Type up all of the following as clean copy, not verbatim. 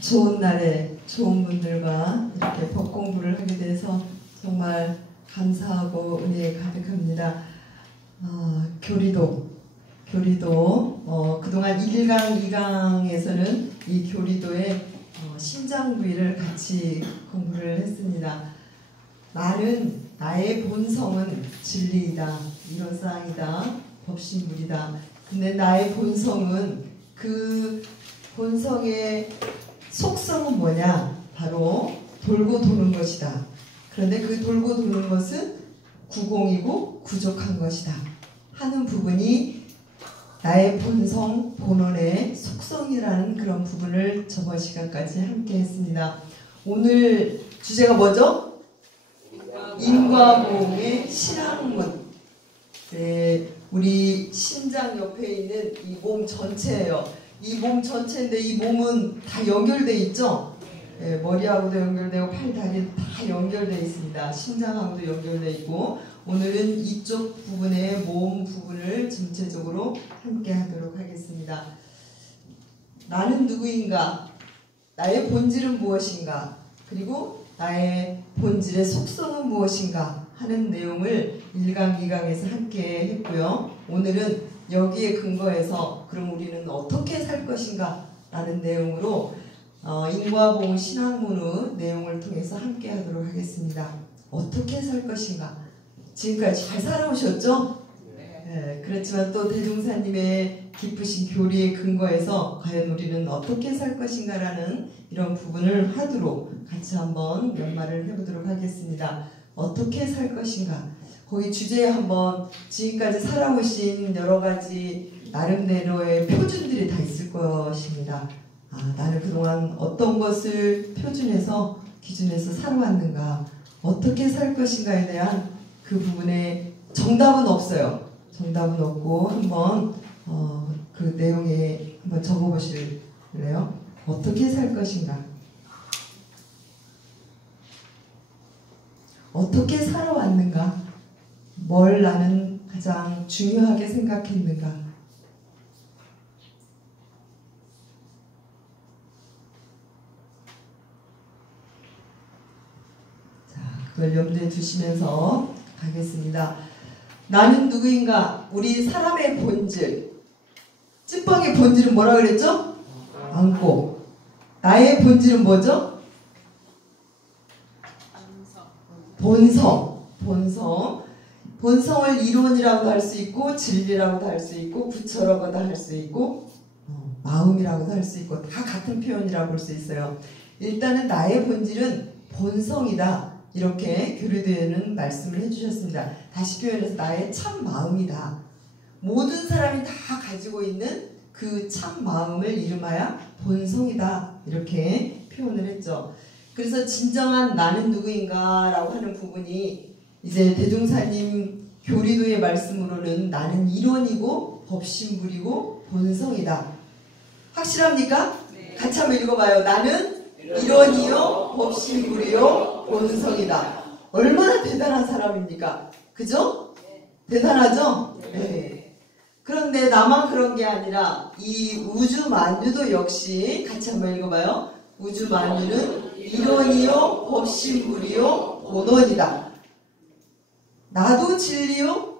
좋은 날에 좋은 분들과 이렇게 법 공부를 하게 돼서 정말 감사하고 은혜에 가득합니다. 교리도 그동안 1강, 2강에서는 이 교리도의 신장 부위를 같이 공부를 했습니다. 나의 본성은 진리이다, 이런상이다, 법신물이다. 근데 나의 본성은, 그 본성의 속성은 뭐냐? 바로 돌고 도는 것이다. 그런데 그 돌고 도는 것은 구공이고 부족한 것이다 하는 부분이 나의 본성, 본원의 속성이라는 그런 부분을 저번 시간까지 함께 했습니다. 오늘 주제가 뭐죠? 인과보험의 신학문. 네, 우리 심장 옆에 있는 이 몸 전체예요. 이 몸 전체인데 이 몸은 다 연결돼 있죠? 네, 머리하고도 연결되고 팔, 다리 다 연결돼 있습니다. 심장하고도 연결돼 있고, 오늘은 이쪽 부분의 몸 부분을 전체적으로 함께 하도록 하겠습니다. 나는 누구인가? 나의 본질은 무엇인가? 그리고 나의 본질의 속성은 무엇인가? 하는 내용을 1강, 2강에서 함께 했고요. 오늘은 여기에 근거해서 그럼 우리는 어떻게 살 것인가? 라는 내용으로 인과보험 신학문의 내용을 통해서 함께 하도록 하겠습니다. 어떻게 살 것인가? 지금까지 잘 살아오셨죠? 네, 그렇지만 또 대종사님의 깊으신 교리에 근거해서 과연 우리는 어떻게 살 것인가 라는 이런 부분을 하도록 같이 한번 연말을 해보도록 하겠습니다. 어떻게 살 것인가? 거기 주제에 한번 지금까지 살아오신 여러 가지 나름대로의 표준들이 다 있을 것입니다. 나는 그동안 어떤 것을 표준에서 기준에서 살아왔는가, 어떻게 살 것인가에 대한 그 부분에 정답은 없어요. 정답은 없고 한번 그 내용에 한번 적어보실래요? 어떻게 살 것인가? 어떻게 살아왔는가? 뭘 나는 가장 중요하게 생각했는가? 자, 그걸 염두에 두시면서 가겠습니다. 나는 누구인가? 우리 사람의 본질. 찐빵의 본질은 뭐라 그랬죠? 안고. 나의 본질은 뭐죠? 본성을 이론이라고도 할 수 있고, 진리라고도 할 수 있고, 부처라고도 할 수 있고, 마음이라고도 할 수 있고, 다 같은 표현이라고 볼 수 있어요. 일단은 나의 본질은 본성이다, 이렇게 교리도에는 말씀을 해주셨습니다. 다시 표현해서 나의 참 마음이다. 모든 사람이 다 가지고 있는 그 참 마음을 이름하여 본성이다, 이렇게 표현을 했죠. 그래서 진정한 나는 누구인가 라고 하는 부분이 이제 대종사님 교리도의 말씀으로는 나는 이론이고 법신물이고 본성이다. 확실합니까? 네. 같이 한번 읽어봐요. 나는 이론이요 법신물이요 본성이다. 얼마나 대단한 사람입니까? 그죠? 네. 대단하죠? 네. 네. 그런데 나만 그런 게 아니라 이 우주 만유도 역시 같이 한번 읽어봐요. 우주 만유는 이론이요 법신물이요 본원이다. 나도 진리요,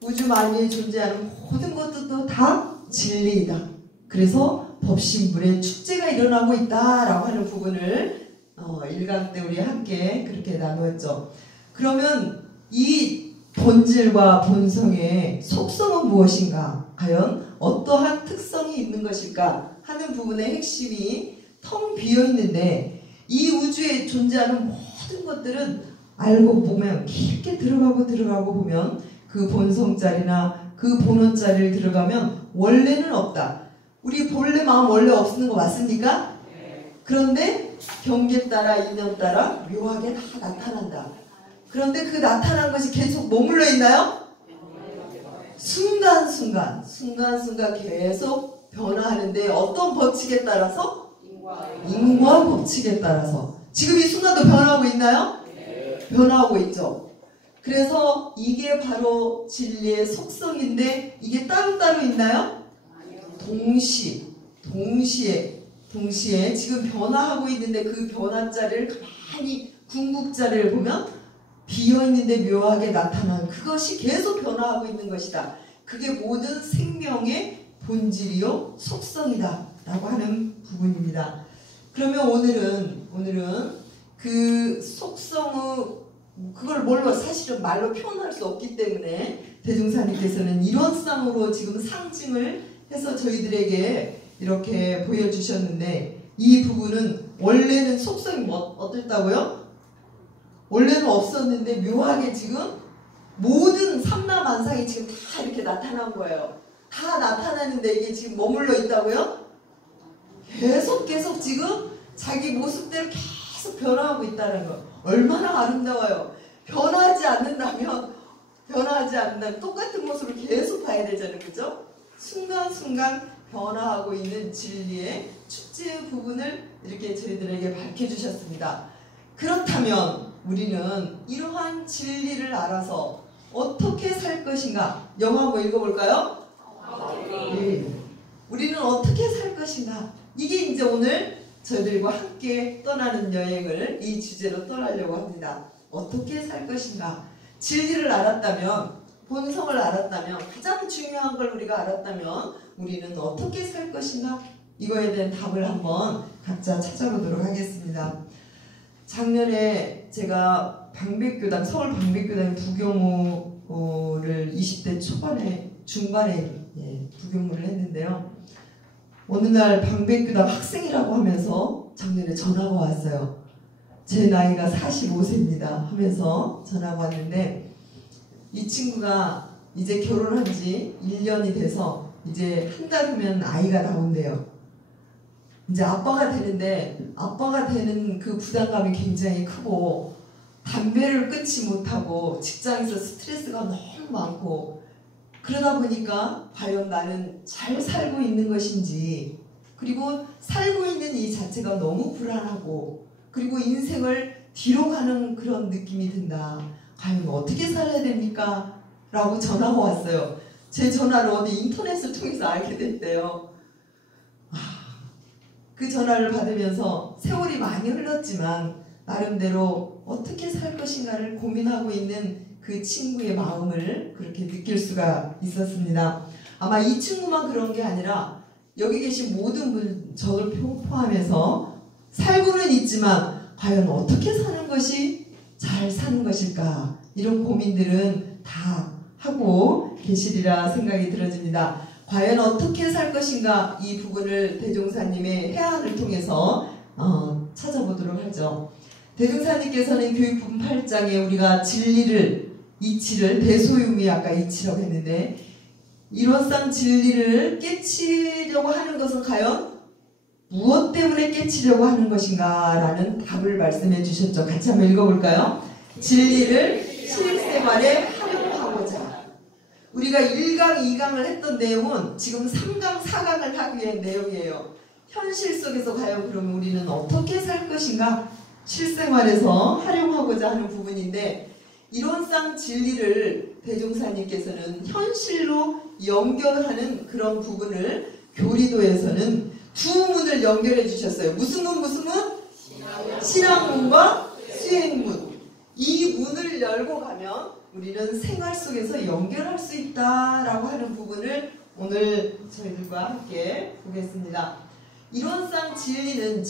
우주 만유에 존재하는 모든 것들도 다 진리이다. 그래서 법신물의 축제가 일어나고 있다라고 하는 부분을 1강 때 우리 함께 그렇게 나누었죠. 그러면 이 본질과 본성의 속성은 무엇인가? 과연 어떠한 특성이 있는 것일까? 하는 부분의 핵심이 텅 비어있는데, 이 우주에 존재하는 모든 것들은 알고 보면, 깊게 들어가고 보면 그 본성자리나 그 본원자리를 들어가면 원래는 없다. 우리 본래 마음 원래 없는 거 맞습니까? 그런데 경계 따라 인연 따라 묘하게 다 나타난다. 그런데 그 나타난 것이 계속 머물러 있나요? 순간순간 계속 변화하는데 어떤 법칙에 따라서? 인과 법칙에 따라서. 지금 이 순간도 변화하고 있나요? 변화하고 있죠. 그래서 이게 바로 진리의 속성인데, 이게 따로따로 있나요? 동시에 동시에 지금 변화하고 있는데 그 변화자를 가만히 궁극자를 보면 비어있는데 묘하게 나타난 그것이 계속 변화하고 있는 것이다. 그게 모든 생명의 본질이요 속성이다 라고 하는 부분입니다. 그러면 오늘은 그 속성의 그걸 뭘로 사실은 말로 표현할 수 없기 때문에 대중사님께서는 이론상으로 지금 상징을 해서 저희들에게 이렇게 보여주셨는데 이 부분은 원래는 속성이 어땠다고요? 원래는 없었는데 묘하게 지금 모든 삼라만상이 지금 다 이렇게 나타난 거예요. 다 나타나는데 이게 지금 머물러 있다고요? 계속 지금 자기 모습대로 계속 변화하고 있다는 거. 얼마나 아름다워요. 변하지 않는다면 똑같은 모습을 계속 봐야 되잖아요. 그죠? 순간순간 변화하고 있는 진리의 축제의 부분을 이렇게 저희들에게 밝혀주셨습니다. 그렇다면 우리는 이러한 진리를 알아서 어떻게 살 것인가? 영어 한번 읽어볼까요? 네. 우리는 어떻게 살 것인가? 이게 이제 오늘 저희들과 함께 떠나는 여행을 이 주제로 떠나려고 합니다. 어떻게 살 것인가? 진리를 알았다면, 본성을 알았다면, 가장 중요한 걸 우리가 알았다면 우리는 어떻게 살 것인가? 이거에 대한 답을 한번 각자 찾아보도록 하겠습니다. 작년에 제가 방백교당, 서울 방백교당 부교무를 20대 중반에 부교무를 했는데요. 어느 날 방백교당 학생이라고 하면서 작년에 전화가 왔어요. 제 나이가 45세입니다 하면서 전화가 왔는데 이 친구가 이제 결혼한 지 1년이 돼서 이제 한 달 후면 아이가 나온대요. 이제 아빠가 되는데 아빠가 되는 그 부담감이 굉장히 크고 담배를 끊지 못하고 직장에서 스트레스가 너무 많고 그러다 보니까 과연 나는 잘 살고 있는 것인지 그리고 살고 있는 이 자체가 너무 불안하고 그리고 인생을 뒤로 가는 그런 느낌이 든다. 과연 어떻게 살아야 됩니까? 라고 전화가 왔어요. 제 전화를 어디 인터넷을 통해서 알게 됐대요. 그 전화를 받으면서 세월이 많이 흘렀지만 나름대로 어떻게 살 것인가를 고민하고 있는 그 친구의 마음을 그렇게 느낄 수가 있었습니다. 아마 이 친구만 그런 게 아니라 여기 계신 모든 분, 저를 포함해서 살고는 있지만 과연 어떻게 사는 것이 잘 사는 것일까? 이런 고민들은 다 하고 계시리라 생각이 들어집니다. 과연 어떻게 살 것인가? 이 부분을 대종사님의 해안을 통해서 찾아보도록 하죠. 대종사님께서는 교육부분 8장에 우리가 진리를, 이치를, 대소유미 아까 이치라고 했는데 이론상 진리를 깨치려고 하는 것은 과연 무엇 때문에 깨치려고 하는 것인가? 라는 답을 말씀해 주셨죠. 같이 한번 읽어볼까요? 진리를 실생활에 활용하고자. 우리가 1강, 2강을 했던 내용은 지금 3강, 4강을 하기 위한 내용이에요. 현실 속에서 과연 그러면 우리는 어떻게 살 것인가? 실생활에서 활용하고자 하는 부분인데 이론상 진리를 대종사님께서는 현실로 연결하는 그런 부분을 교리도에서는 두 문을 연결해 주셨어요. 무슨 문? 신앙문과 수행문. 이 문을 열고 가면 우리는 생활 속에서 연결할 수 있다라고 하는 부분을 오늘 저희들과 함께 보겠습니다. 이론상 진리는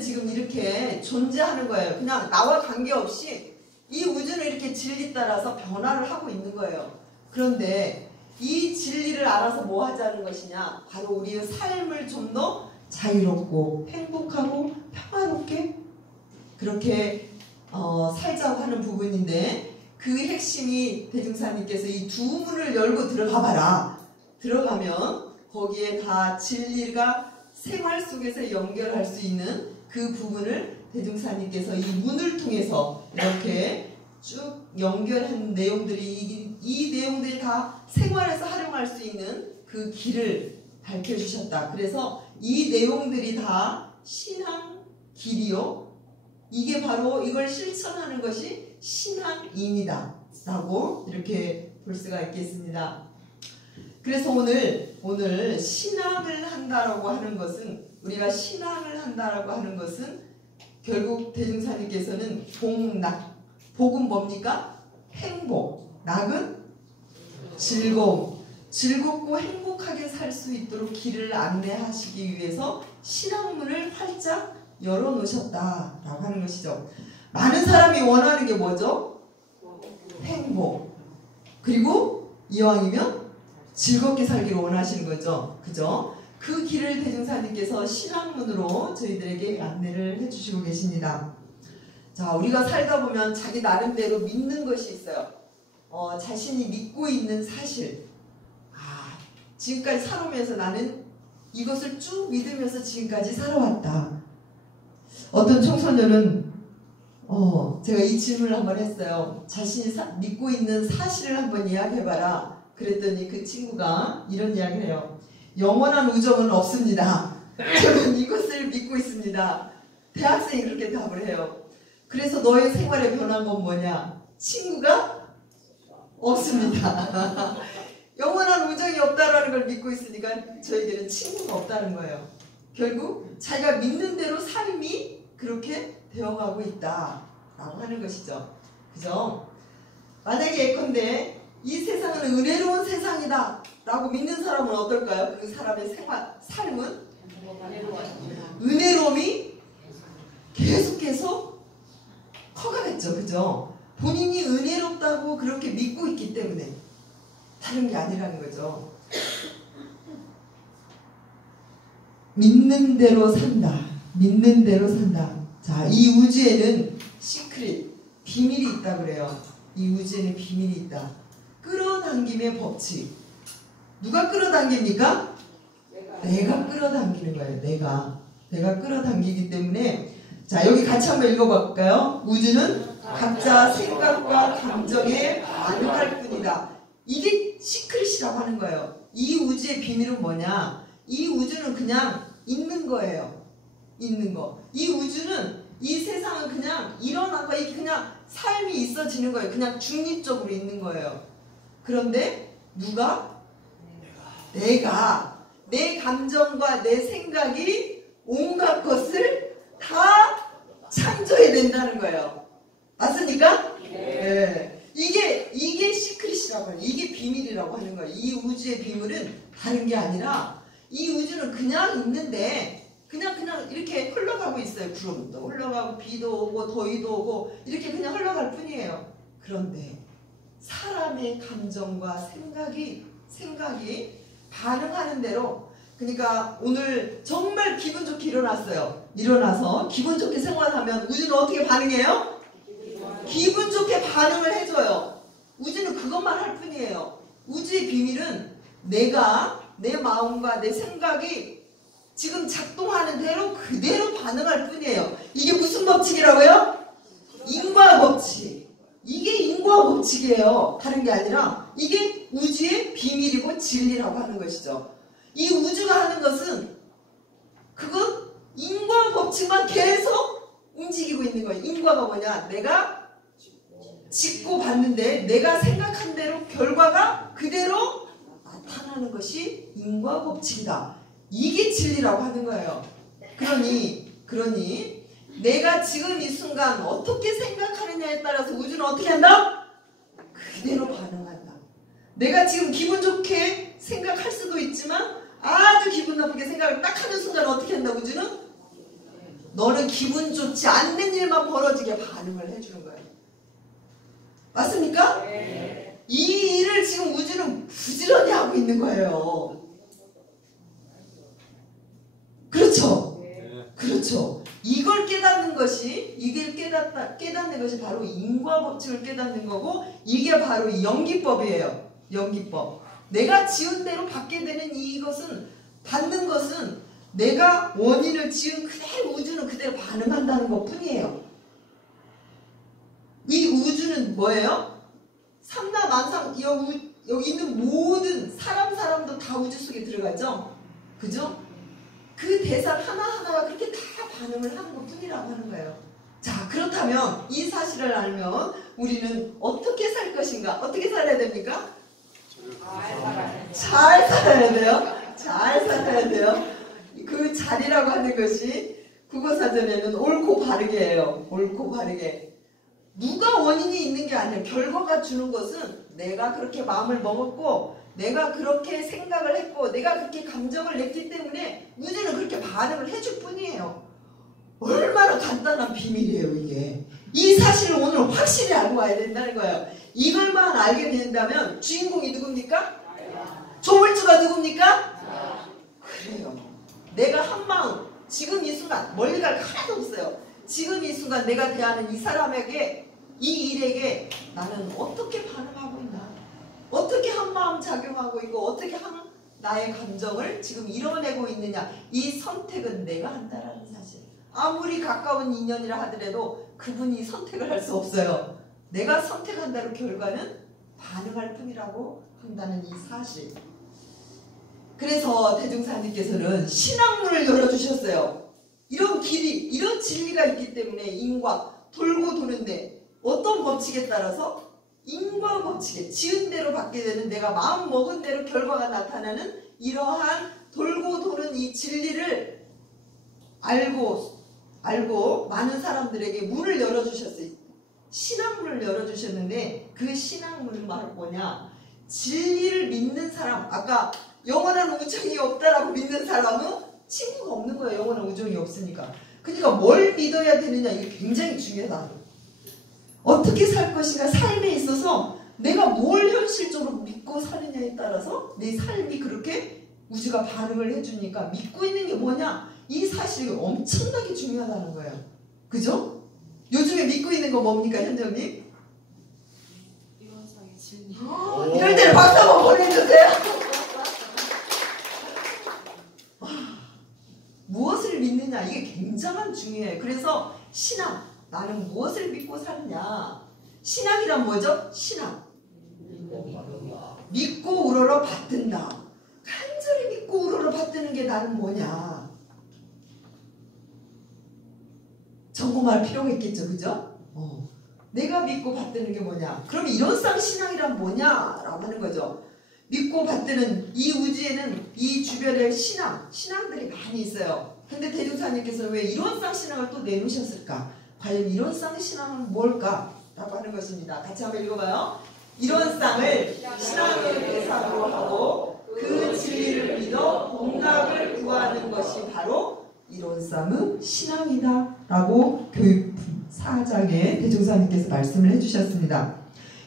지금 이렇게 존재하는 거예요. 그냥 나와 관계없이 이 우주는 이렇게 진리 따라서 변화를 하고 있는 거예요. 그런데 이 진리를 알아서 뭐 하자는 것이냐? 바로 우리의 삶을 좀 더 자유롭고 행복하고 평화롭게 그렇게 살자고 하는 부분인데 그 핵심이 대중사님께서 이 두 문을 열고 들어가 봐라. 들어가면 거기에 다 진리가 생활 속에서 연결할 수 있는 그 부분을 대중사님께서 이 문을 통해서 이렇게 쭉 연결한 내용들이 이 내용들이 다 생활에서 활용할 수 있는 그 길을 밝혀주셨다. 그래서 이 내용들이 다 신앙 길이요. 이게 바로 이걸 실천하는 것이 신앙인이다 라고 이렇게 볼 수가 있겠습니다. 그래서 오늘 신앙을 한다라고 하는 것은 우리가 신앙을 한다라고 하는 것은 결국 대중사님께서는 복락, 복은 뭡니까? 행복, 낙은 즐거움, 즐겁고 행복하게 살 수 있도록 길을 안내하시기 위해서 신앙문을 활짝 열어놓으셨다라고 하는 것이죠. 많은 사람이 원하는 게 뭐죠? 행복. 그리고 이왕이면 즐겁게 살기를 원하시는 거죠. 그죠? 그 길을 대중사님께서 신앙문으로 저희들에게 안내를 해주시고 계십니다. 자, 우리가 살다 보면 자기 나름대로 믿는 것이 있어요. 자신이 믿고 있는 사실. 지금까지 살아오면서 나는 이것을 쭉 믿으면서 지금까지 살아왔다. 어떤 청소년은 제가 이 질문을 한번 했어요. 자신이 믿고 있는 사실을 한번 이야기해봐라. 그랬더니 그 친구가 이런 이야기를 해요. 영원한 우정은 없습니다. 저는 이것을 믿고 있습니다. 대학생이 그렇게 답을 해요. 그래서 너의 생활에 변한 건 뭐냐? 친구가 없습니다. 영원한 우정이 없다라는 걸 믿고 있으니까 저에게는 친구가 없다는 거예요. 결국 자기가 믿는 대로 삶이 그렇게 되어가고 있다라고 하는 것이죠. 그죠? 만약에 예컨대 이 세상은 은혜로운 세상이다 라고 믿는 사람은 어떨까요? 그 사람의 삶은 은혜로움이 계속해서 커가겠죠. 그죠? 본인이 은혜롭다고 그렇게 믿고 있기 때문에 다른 게 아니라는 거죠. 믿는 대로 산다. 믿는 대로 산다. 자, 이 우주에는 시크릿, 비밀이 있다 그래요. 이 우주에는 비밀이 있다. 끌어당김의 법칙. 누가 끌어당깁니까? 내가 끌어당기는 거예요. 내가 끌어당기기 때문에 자, 여기 같이 한번 읽어볼까요? 우주는 각자 생각과 감정에 반응할 뿐이다. 이게 시크릿이라고 하는 거예요. 이 우주의 비밀은 뭐냐? 이 우주는 그냥 있는 거예요. 있는 거. 이 우주는, 이 세상은 그냥 일어나고 그냥 삶이 있어지는 거예요. 그냥 중립적으로 있는 거예요. 그런데 누가? 내가 내 감정과 내 생각이 온갖 것을 다 창조해야 된다는 거예요. 맞습니까? 네. 이게 시크릿이라고 하는, 이게 비밀이라고 하는 거예요. 이 우주의 비밀은 다른 게 아니라 이 우주는 그냥 있는데 그냥 이렇게 흘러가고 있어요. 구름도 흘러가고 비도 오고 더위도 오고 이렇게 그냥 흘러갈 뿐이에요. 그런데 사람의 감정과 생각이 반응하는 대로, 그러니까 오늘 정말 기분 좋게 일어났어요. 일어나서 기분 좋게 생활하면 우주는 어떻게 반응해요? 기분 좋게 반응을 해줘요. 우주는 그것만 할 뿐이에요. 우주의 비밀은 내가 내 마음과 내 생각이 지금 작동하는 대로 그대로 반응할 뿐이에요. 이게 무슨 법칙이라고요? 인과 법칙. 이게 인과 법칙이에요. 다른 게 아니라 이게 우주의 비밀이고 진리라고 하는 것이죠. 이 우주가 하는 것은 그건 인과 법칙만 계속 움직이고 있는 거예요. 인과가 뭐냐? 내가 짓고 봤는데 내가 생각한 대로 결과가 그대로 나타나는 것이 인과 법칙이다. 이게 진리라고 하는 거예요. 그러니 내가 지금 이 순간 어떻게 생각하느냐에 따라서 우주는 어떻게 한다? 그대로 반응한다. 내가 지금 기분 좋게 생각할 수도 있지만 아주 기분 나쁘게 생각을 딱 하는 순간 어떻게 한다? 우주는 너는 기분 좋지 않는 일만 벌어지게 반응을 해주는 거예요. 맞습니까? 네. 이 일을 지금 우주는 부지런히 하고 있는 거예요. 그렇죠? 네. 그렇죠. 이걸 깨닫는 것이, 깨닫는 것이 바로 인과 법칙을 깨닫는 거고, 이게 바로 연기법이에요. 연기법. 내가 지은 대로 받게 되는 이것은, 받는 것은 내가 원인을 지은 그대로 우주는 그대로 반응한다는 것 뿐이에요. 이 우주는 뭐예요? 삼라만상, 여기 있는 모든 사람도 다 우주 속에 들어가죠? 그죠? 그 대상 하나하나가 그렇게 다 반응을 하는 것 뿐이라고 하는 거예요. 자, 그렇다면 이 사실을 알면 우리는 어떻게 살 것인가? 어떻게 살아야 됩니까? 잘 살아야 돼요. 잘 살아야 돼요. 그 자리라고 하는 것이 국어사전에는 옳고 바르게예요. 옳고 바르게. 누가 원인이 있는 게 아니에요. 결과가 주는 것은 내가 그렇게 마음을 먹었고 내가 그렇게 생각을 했고 내가 그렇게 감정을 냈기 때문에 우주는 그렇게 반응을 해줄 뿐이에요. 얼마나 간단한 비밀이에요 이게. 이 사실을 오늘 확실히 알고 와야 된다는 거예요. 이걸만 알게 된다면 주인공이 누굽니까? 조물주가 누굽니까? 그래요. 내가 한마음 지금 이 순간 멀리 갈 거 하나도 없어요. 지금 이 순간 내가 대하는 이 사람에게 이 일에게 나는 어떻게 반응하고 있나, 어떻게 한마음 작용하고 있고 어떻게 나의 감정을 지금 이뤄내고 있느냐. 이 선택은 내가 한다라는 사실. 아무리 가까운 인연이라 하더라도 그분이 선택을 할 수 없어요. 내가 선택한다로 결과는 반응할 뿐이라고 한다는 이 사실. 그래서 대종사님께서는 신학문을 열어주셨어요. 이런 길이, 이런 진리가 있기 때문에 인과 돌고 도는데 어떤 법칙에 따라서 인과 법칙에 지은 대로 받게 되는, 내가 마음 먹은 대로 결과가 나타나는 이러한 돌고 도는 이 진리를 알고 많은 사람들에게 문을 열어주셨어요. 신학문을 열어주셨는데 그 신학문은 바로 뭐냐, 진리를 믿는 사람, 아까 영원한 우정이 없다라고 믿는 사람은 친구가 없는 거예요. 영원한 우정이 없으니까. 그러니까 뭘 믿어야 되느냐, 이게 굉장히 중요하다. 어떻게 살 것인가, 삶에 있어서 내가 뭘 현실적으로 믿고 사느냐에 따라서 내 삶이 그렇게 우주가 반응을 해주니까 믿고 있는 게 뭐냐, 이 사실이 엄청나게 중요하다는 거예요. 그죠? 요즘에 믿고 있는 거 뭡니까, 현정님? 이원상의 진리. 이럴 때는 박수 한번 보내주세요. 무엇을 믿느냐, 이게 굉장한 중요해요. 그래서 신앙, 나는 무엇을 믿고 사느냐. 신앙이란 뭐죠? 신앙. 믿고 우러러 받든다. 간절히 믿고 우러러 받드는 게 나는 뭐냐. 점검할 필요가 있겠죠. 그죠? 내가 믿고 받드는 게 뭐냐. 그럼 이론상 신앙이란 뭐냐라고 하는 거죠. 믿고 받드는 이 우주에는 이 주변에 신앙들이 많이 있어요. 근데 대종사님께서 왜 이론상 신앙을 또 내놓으셨을까? 과연 이론상 신앙은 뭘까? 라고 하는 것입니다. 같이 한번 읽어봐요. 이론상을 신앙의 대상으로 하고 그 진리를 믿어 복락을 구하는 것이 바로 이론상의 신앙이다 라고 교육 4장에 대종사님께서 말씀을 해주셨습니다.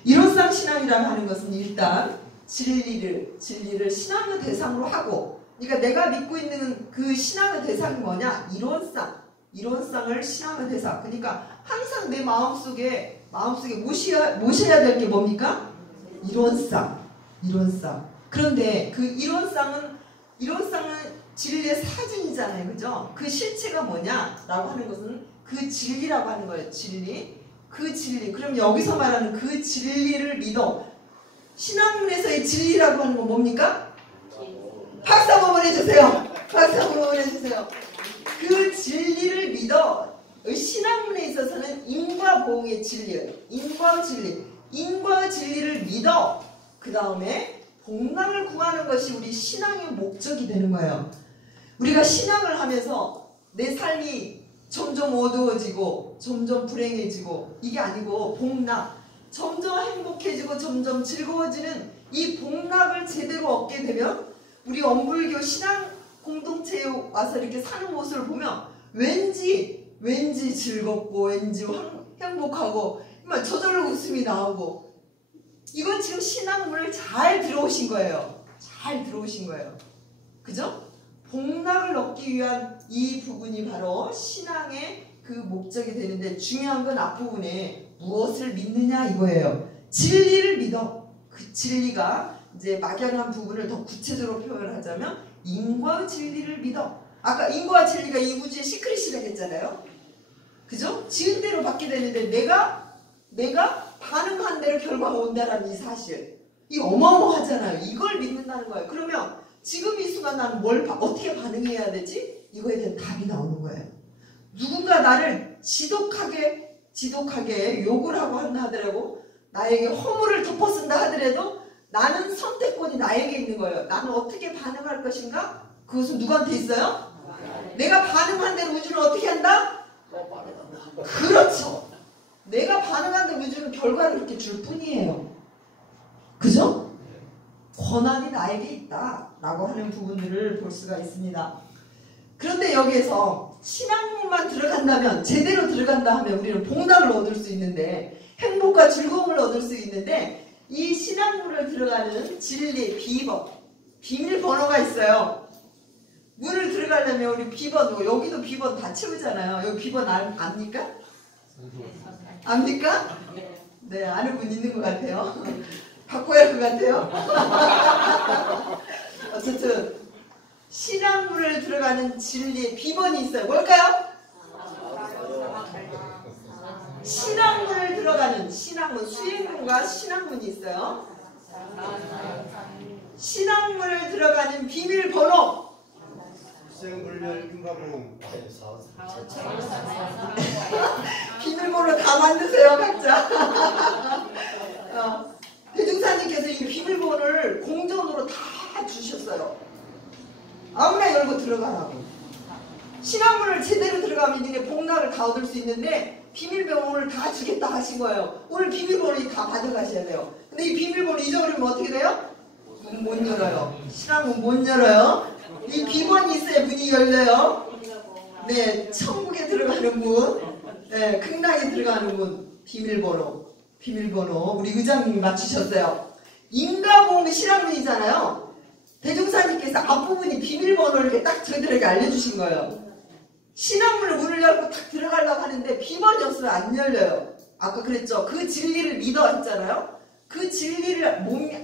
이론상 신앙이라고 하는 것은 일단 진리를 신앙의 대상으로 하고, 그러니까 내가 믿고 있는 그 신앙의 대상이 뭐냐? 이론상을 신앙의 대상. 그러니까 항상 내 마음속에 모셔야 될 게 뭡니까? 이론상. 그런데 그 이론상은 진리의 사진이잖아요. 그죠? 그 실체가 뭐냐라고 하는 것은 그 진리라고 하는 거예요. 그 진리. 그럼 여기서 말하는 그 진리를 믿어. 신학문에서의 진리라고 하는 건 뭡니까? 박수 한번 보내주세요. 그 진리를 믿어. 신학문에 있어서는 인과 보응의 진리예요. 인과의 진리를 믿어. 그 다음에 복락을 구하는 것이 우리 신앙의 목적이 되는 거예요. 우리가 신앙을 하면서 내 삶이 점점 어두워지고 점점 불행해지고 이게 아니고 복락, 점점 행복해지고 점점 즐거워지는 이 복락을 제대로 얻게 되면 우리 엄불교 신앙 공동체에 와서 이렇게 사는 모습을 보면 왠지 즐겁고 왠지 행복하고 저절로 웃음이 나오고, 이건 지금 신앙문을 잘 들어오신 거예요. 그죠? 복락을 얻기 위한 이 부분이 바로 신앙의 그 목적이 되는데, 중요한 건 앞부분에 무엇을 믿느냐 이거예요. 진리를 믿어. 그 진리가 이제 막연한 부분을 더 구체적으로 표현을 하자면 인과의 진리를 믿어. 아까 인과와 진리가 이 우주의 시크릿이라고 했잖아요. 그죠? 지은 대로 받게 되는데 내가 반응한 대로 결과가 온다라는 이 사실. 이 어마어마하잖아요. 이걸 믿는다는 거예요. 그러면 지금 이 순간 나는 어떻게 반응해야 되지? 이거에 대한 답이 나오는 거예요. 누군가 나를 지독하게 욕을 하고 한다 하더라도, 나에게 허물을 덮어쓴다 하더라도 나는 선택권이 나에게 있는 거예요. 나는 어떻게 반응할 것인가? 그것은 누구한테 있어요? 내가 반응한 대로 우주는 어떻게 한다? 그렇죠. 내가 반응한 대로 우주는 결과를 이렇게 줄 뿐이에요. 그죠? 권한이 나에게 있다 라고 하는 부분들을 볼 수가 있습니다. 그런데 여기에서 신앙만 들어간다면, 제대로 들어간다 하면 우리는 복락을 얻을 수 있는데, 행복과 즐거움을 얻을 수 있는데, 이 신앙문을 들어가는 진리, 비밀번호가 있어요. 문을 들어가려면 우리 비번, 여기도 비번 다 채우잖아요. 여기 비번 압니까? 압니까? 네, 아는 분 있는 것 같아요. 바꿔야 할 것 같아요. 어쨌든 신앙문을 들어가는 진리의 비번이 있어요. 뭘까요? 신앙문을 들어가는 신앙문, 수행문과 신앙문이 있어요. 신앙문을 들어가는 비밀번호. 비밀번호 다 만드세요, 각자. 대중사님께서 이 비밀번호를 공전으로 다 주셨어요. 아무나 열고 들어가라고. 신앙문을 제대로 들어가면 니네 복락을 다 얻을 수 있는데 비밀번호를 다 주겠다 하신 거예요. 오늘 비밀번호 다 받아가셔야 돼요. 근데 이 비밀번호 잊어버리면 어떻게 돼요? 문 못 열어요. 신앙문 못 열어요. 이 비번이 있어야 문이 열려요. 네, 천국에 들어가는 문, 네, 극락에 들어가는 문. 비밀번호 우리 의장님이 맞추셨어요. 인과보험의 신앙문이잖아요. 대종사님께서 앞부분이 비밀번호를 이렇게 딱 저희들에게 알려주신 거예요. 신앙문을 문을 열고 딱 들어가려고 하는데 비번이 없으면 안 열려요. 아까 그랬죠. 그 진리를 믿어 했잖아요. 그 진리를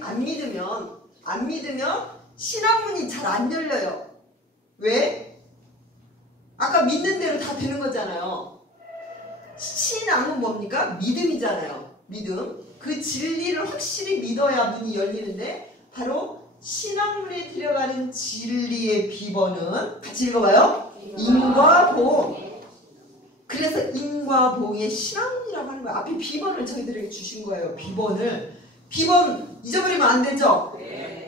안 믿으면 신앙문이 잘 안 열려요. 왜? 아까 믿는 대로 다 되는 거잖아요. 신앙은 뭡니까? 믿음이잖아요. 믿음. 그 진리를 확실히 믿어야 문이 열리는데 바로 신앙문에 들어가는 진리의 비번은 같이 읽어봐요. 인과보험. 그래서 인과보험의 신앙문이라고 하는 거예요. 앞에 비번을 저희들에게 주신 거예요. 비번 잊어버리면 안 되죠?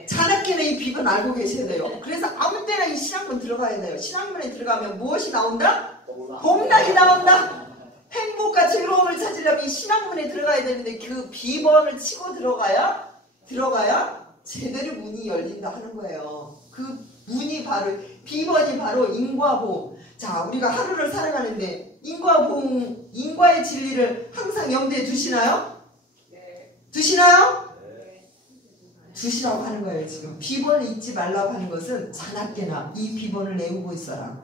자나깨나 이 비번 알고 계셔야 돼요. 그래서 아무 때나 이 신앙문 들어가야 돼요. 신앙문에 들어가면 무엇이 나온다? 복락이 나온다. 행복과 즐거움을 찾으려면 이 신앙문에 들어가야 되는데 그 비번을 치고 들어가야 제대로 문이 열린다 하는 거예요. 그 문이 바로, 비번이 바로 인과보험. 자, 우리가 하루를 살아가는데 인과의 진리를 항상 염두에 두시나요? 두시나요? 두시라고 하는 거예요. 지금 비번을 잊지 말라고 하는 것은 자나깨나 이 비번을 외우고 있어라.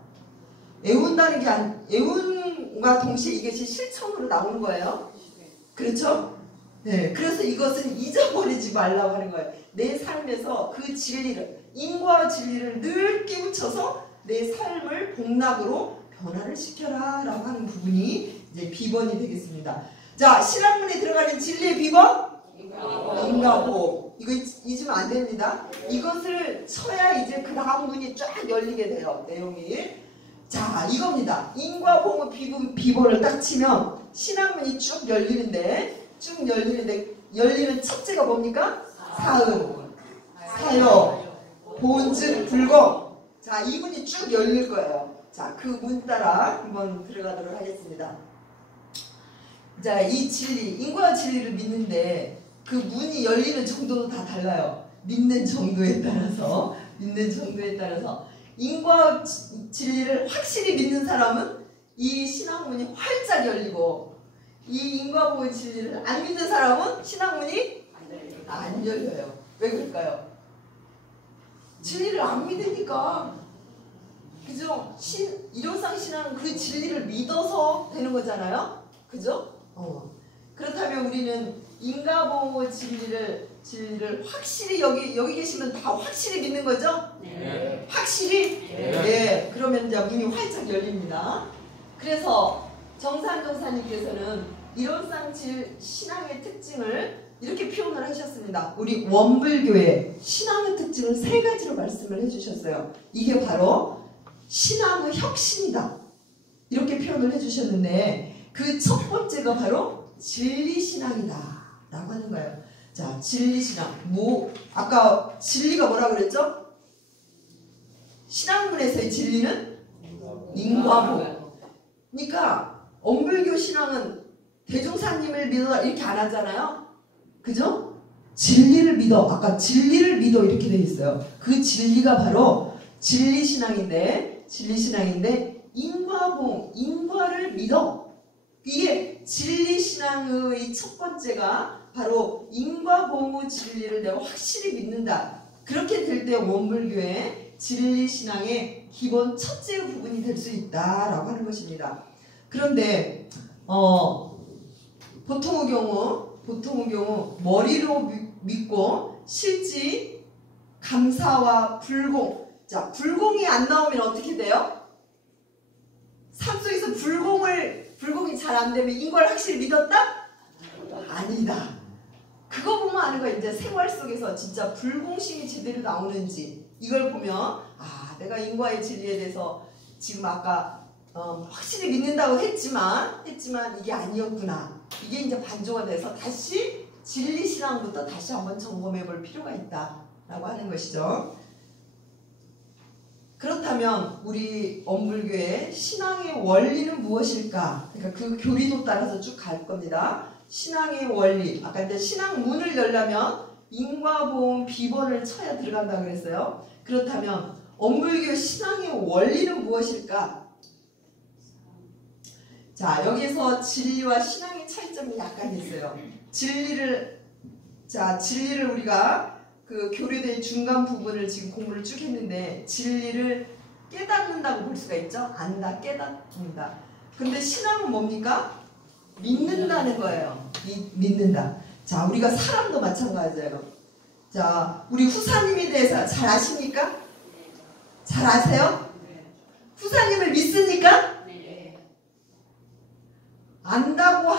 외운다는 게 외운과 동시에 이것이 실천으로 나오는 거예요. 그렇죠? 네, 그래서 이것은 잊어버리지 말라고 하는 거예요. 내 삶에서 그 진리를, 인과 진리를 늘 깨우쳐서 내 삶을 복락으로 변화를 시켜라 라고 하는 부분이 이제 비번이 되겠습니다. 자, 신앙문에 들어가는 진리의 비번? 인과보험. 이거 잊으면 안 됩니다. 이것을 쳐야 이제 그 다음 문이 쫙 열리게 돼요. 내용이. 자, 이겁니다. 인과보험의 비번을 딱 치면 신앙문이 쭉 열리는데 열리는 첫째가 뭡니까? 사은, 사역, 본즉, 불공. 자, 이 문이 쭉 열릴 거예요. 자, 그 문 따라 한번 들어가도록 하겠습니다. 자, 이 진리, 인과 진리를 믿는데 그 문이 열리는 정도도 다 달라요. 믿는 정도에 따라서 인과 진리를 확실히 믿는 사람은 이 신앙문이 활짝 열리고, 이 인과보의 진리를 안 믿는 사람은 신앙문이 안 열려요. 왜 그럴까요? 진리를 안 믿으니까. 그죠? 일요상 신앙은 그 진리를 믿어서 되는 거잖아요. 그죠? 그렇다면 우리는 인과보의 진리를 확실히 여기 계시면 다 확실히 믿는 거죠? 네. 확실히? 네. 그러면 이제 문이 활짝 열립니다. 그래서 정산종사님께서는 일원상 신앙의 특징을 이렇게 표현을 하셨습니다. 우리 원불교의 신앙의 특징을 3가지로 말씀을 해주셨어요. 이게 바로 신앙의 혁신이다. 이렇게 표현을 해주셨는데 그 첫 번째가 바로 진리신앙이다 라고 하는 거예요. 자, 진리신앙. 아까 진리가 뭐라 그랬죠? 신앙문에서의 진리는 인과보. 그러니까 엄불교 신앙은 대종사님을 믿어 이렇게 안 하잖아요. 그죠? 진리를 믿어. 아까 진리를 믿어 이렇게 돼 있어요. 그 진리가 바로 진리신앙인데 인과봉, 인과를 믿어. 이게 진리신앙의 첫 번째가 바로 인과봉의 진리를 내가 확실히 믿는다. 그렇게 될 때 원불교의 진리신앙의 기본 첫째 부분이 될 수 있다라고 하는 것입니다. 그런데 보통의 경우 머리로 믿고 실지 감사와 불공. 자, 불공이 안 나오면 어떻게 돼요? 산속에서 불공이 잘 안 되면 이걸 확실히 믿었다? 아니다. 그거 보면 아는 거야. 이제 생활 속에서 진짜 불공심이 제대로 나오는지 이걸 보면 아, 내가 인과의 진리에 대해서 지금 아까 확실히 믿는다고 했지만 이게 아니었구나. 이게 이제 반조가 돼서 다시 진리신앙부터 다시 한번 점검해 볼 필요가 있다라고 하는 것이죠. 그렇다면 우리 엄불교의 신앙의 원리는 무엇일까? 그러니까 그 교리도 따라서 쭉 갈 겁니다. 신앙의 원리. 아까 이제 신앙 문을 열려면 인과보험 비번을 쳐야 들어간다 그랬어요. 그렇다면 엄불교 신앙의 원리는 무엇일까? 자, 여기서 진리와 신앙의 차이점이 약간 있어요. 진리를 우리가 그 교리의 중간 부분을 지금 공부를 쭉 했는데 진리를 깨닫는다고 볼 수가 있죠. 안다, 깨닫는다. 근데 신앙은 뭡니까? 믿는다는 거예요. 믿는다. 자, 우리가 사람도 마찬가지예요. 자, 우리 후사님에 대해서 잘 아십니까? 잘 아세요? 후사님을 믿습니까? 안다고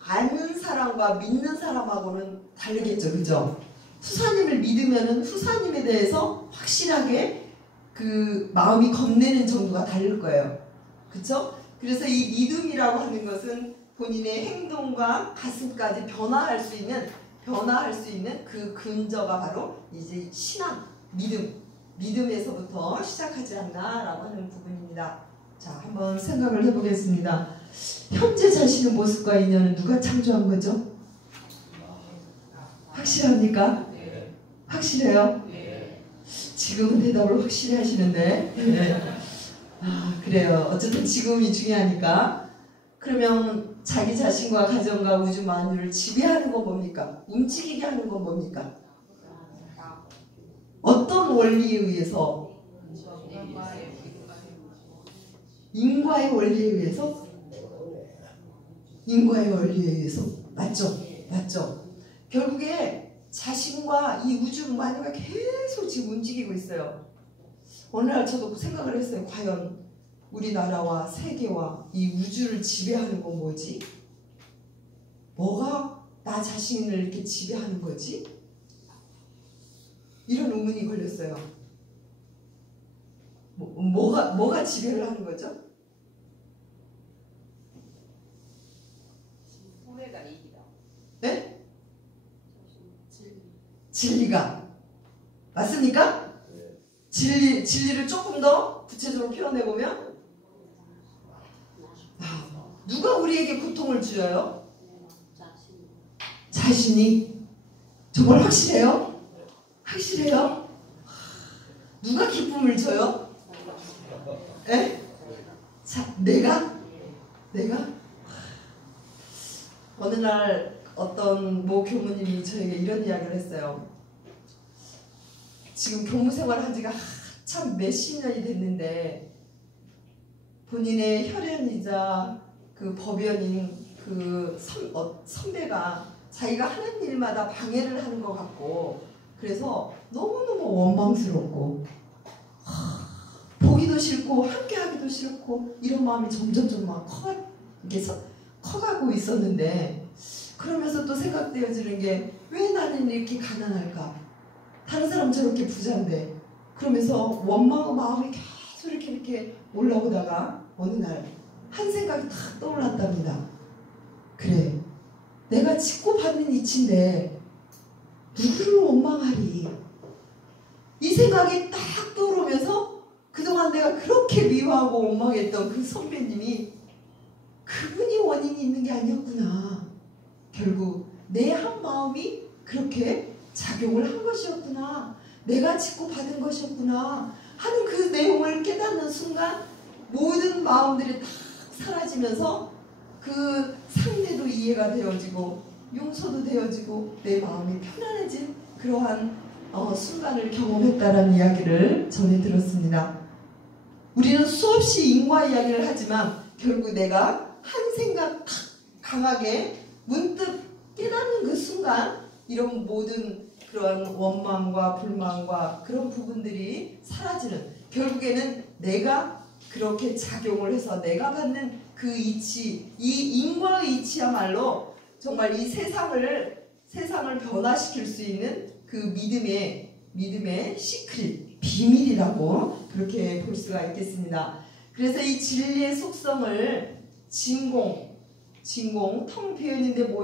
아는 사람과 믿는 사람하고는 다르겠죠. 그죠? 후사님을 믿으면은 후사님에 대해서 확실하게 그 마음이 겁내는 정도가 다를 거예요. 그쵸? 그래서 이 믿음이라고 하는 것은 본인의 행동과 가슴까지 변화할 수 있는 그 근저가 바로 이제 신앙, 믿음에서부터 시작하지 않나라고 하는 부분입니다. 자, 한번 생각을 해보겠습니다. 현재 자신의 모습과 인연은 누가 창조한 거죠? 확실합니까? 네. 확실해요? 네. 지금은 대답을 확실히 하시는데 네. 아, 그래요. 어쨌든 지금이 중요하니까. 그러면 자기 자신과 가정과 우주 만유를 지배하는 건 뭡니까? 움직이게 하는 건 뭡니까? 어떤 원리에 의해서? 인과의 원리에 의해서? 인과의 원리에 의해서? 맞죠? 결국에 자신과 이 우주 만유가 계속 지금 움직이고 있어요. 어느 날 저도 생각을 했어요. 과연 우리나라와 세계와 이 우주를 지배하는 건 뭐지? 뭐가 나 자신을 이렇게 지배하는 거지? 이런 의문이 걸렸어요. 뭐가 지배를 하는 거죠? 후회가 이기다. 네? 진리가 맞습니까? 진리를 조금 더 구체적으로 표현해 보면 누가 우리에게 고통을 주어요? 자신이. 정말 확실해요? 확실해요? 누가 기쁨을 줘요? 에? 자, 내가? 어느 날 어떤 모 교무님이 저에게 이런 이야기를 했어요. 지금 교무 생활을 한 지가 참 몇십 년이 됐는데 본인의 혈연이자 그 법연인 그 선배가 자기가 하는 일마다 방해를 하는 것 같고 그래서 너무너무 원망스럽고 보기도 싫고 함께하기도 싫고 이런 마음이 점점 막 커가고 있었는데 그러면서 또 생각되어지는 게 왜 나는 이렇게 가난할까? 다른 사람 저렇게 부자인데 그러면서 원망의 마음이 계속 이렇게 올라오다가 어느 날 한 생각이 탁 떠올랐답니다. 그래, 내가 짓고 받는 이치인데 누구를 원망하리? 이 생각이 딱 떠오르면서 그 그동안 내가 그렇게 미워하고 원망했던 그 선배님이 그분이 원인이 있는 게 아니었구나. 결국 내 한 마음이 그렇게 작용을 한 것이었구나. 내가 짓고 받은 것이었구나 하는 그 내용을 깨닫는 순간 모든 마음들이 다 사라지면서 그 상대도 이해가 되어지고 용서도 되어지고 내 마음이 편안해진 그러한 순간을 경험했다라는 이야기를 전해 들었습니다. 우리는 수없이 인과 이야기를 하지만 결국 내가 한 생각 강하게 문득 깨닫는 그 순간 이런 모든 그런 원망과 불만과 그런 부분들이 사라지는, 결국에는 내가 그렇게 작용을 해서 내가 받는 그 이치, 이 인과의 이치야말로 정말 이 세상을 변화시킬 수 있는 그 믿음의 시크릿, 비밀이라고 그렇게 볼 수가 있겠습니다. 그래서 이 진리의 속성을 진공, 텅 비어있는데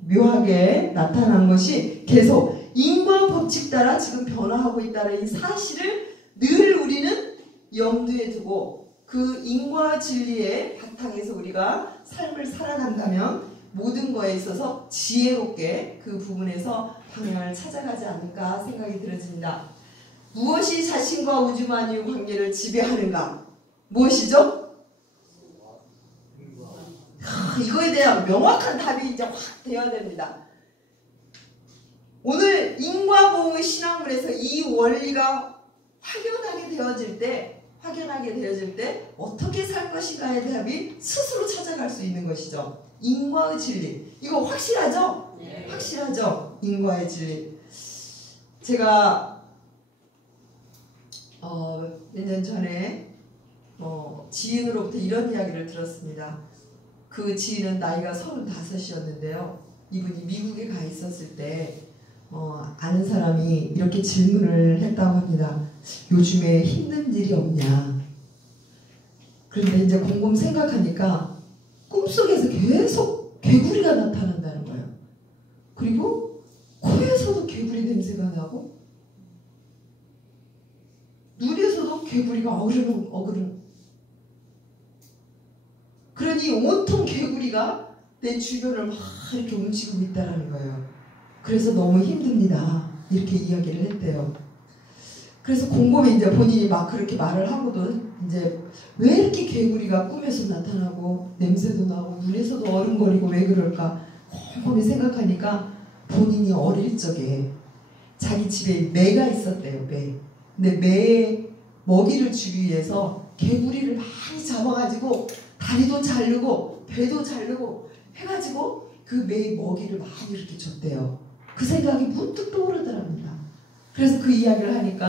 묘하게 나타난 것이 계속 인과 법칙 따라 지금 변화하고 있다는 이 사실을 늘 우리는 염두에 두고 그 인과 진리의 바탕에서 우리가 삶을 살아간다면 모든 거에 있어서 지혜롭게 그 부분에서 방향을 찾아가지 않을까 생각이 들어집니다. 무엇이 자신과 우주만유의 관계를 지배하는가? 무엇이죠? 이거에 대한 명확한 답이 이제 확 되어야 됩니다. 오늘 인과보응의 신앙문에서 이 원리가 확연하게 되어질 때 어떻게 살 것인가에 대한 답이 스스로 찾아갈 수 있는 것이죠. 인과의 진리. 이거 확실하죠? 네. 확실하죠? 인과의 진리. 제가 몇 년 전에 지인으로부터 이런 이야기를 들었습니다. 그 지인은 나이가 35이었는데요. 이분이 미국에 가 있었을 때 아는 사람이 이렇게 질문을 했다고 합니다. 요즘에 힘든 일이 없냐? 그런데 이제 곰곰 생각하니까 꿈속에서 계속 개구리가 나타난다는 거예요. 그리고 코에서도 개구리 냄새가 나고 눈에서도 개구리가 어그르는. 그러니 온통 개구리가 내 주변을 막 이렇게 움직이고 있다는 거예요. 그래서 너무 힘듭니다. 이렇게 이야기를 했대요. 그래서 곰곰이 이제 본인이 막 그렇게 말을 하고도 이제 왜 이렇게 개구리가 꿈에서 나타나고 냄새도 나고 눈에서도 어른거리고 왜 그럴까 곰곰이 생각하니까 본인이 어릴 적에 자기 집에 매가 있었대요. 매. 근데 매에 먹이를 주기 위해서 개구리를 많이 잡아가지고 다리도 자르고 배도 자르고 해가지고 그 매의 먹이를 많이 이렇게 줬대요. 그 생각이 문득 떠오르더랍니다. 그래서 그 이야기를 하니까